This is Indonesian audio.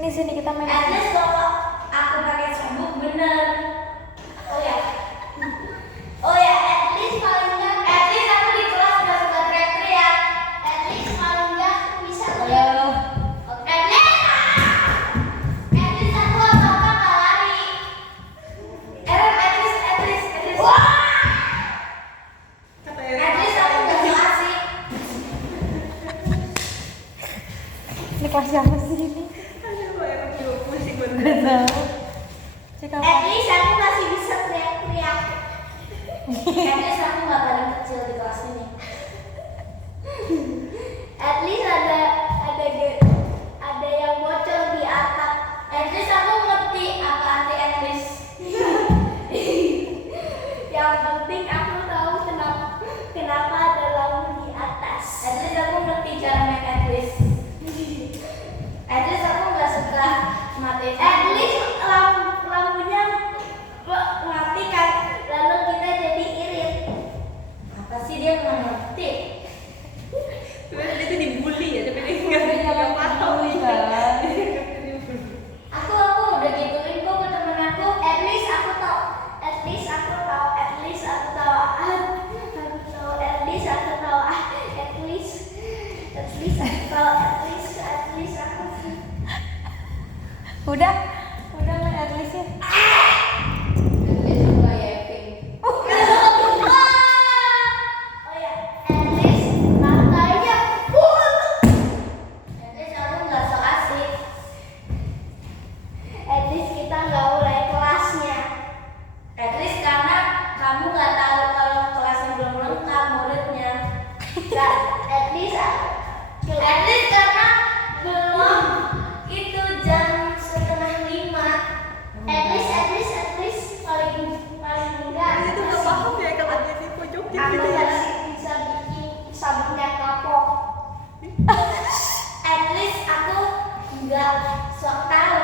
Sini kita main. At least kalau aku pakai sabuk bener. Oh ya. Oh ya, at least paling nggak. At least aku di kelas nggak suka teriak-teriak. At least paling nggak aku bisa teriak. At least aku apa-apa nggak lari. At least. Wah! At least aku nggak so asik. Ini kelas siapa sih ini? Gak tahu. Cek apa? At least aku masih bisa teriak-teriak. At least aku nggak paling kecil di kelas ini. At least ada yang bocor di atap. At least aku ngerti apa arti at least. Yang penting aku tahu kenapa ada lampu di atas. At least aku ngerti cara main at least. At least aku nggak suka mati. At least lampunya mati kan, lalu kita jadi irit. Apa sih dia nggak ngerti? Sebenarnya dia tuh dibully ya, tapi dia nggak paham nih. Aku udah gituin kok ke temen aku. At least aku tahu. At least aku tahu. At least aku tahu. At least aku tahu. At least aku tahu. At least aku. Udah main at least ya. Oh ya, at least lantainya full. At least aku nggak so asik. At least kita nggak mulai kelasnya. At least karena kamu nggak tahu kalau kelasnya belum lengkap muridnya. At least karena belum itu jam 4:30. At least paling enggak. Dia tuh nggak paham ya kalau dia dipojokin Aku gitu ya. masih bisa bikin sabunnya kapok. At least aku nggak sok tahu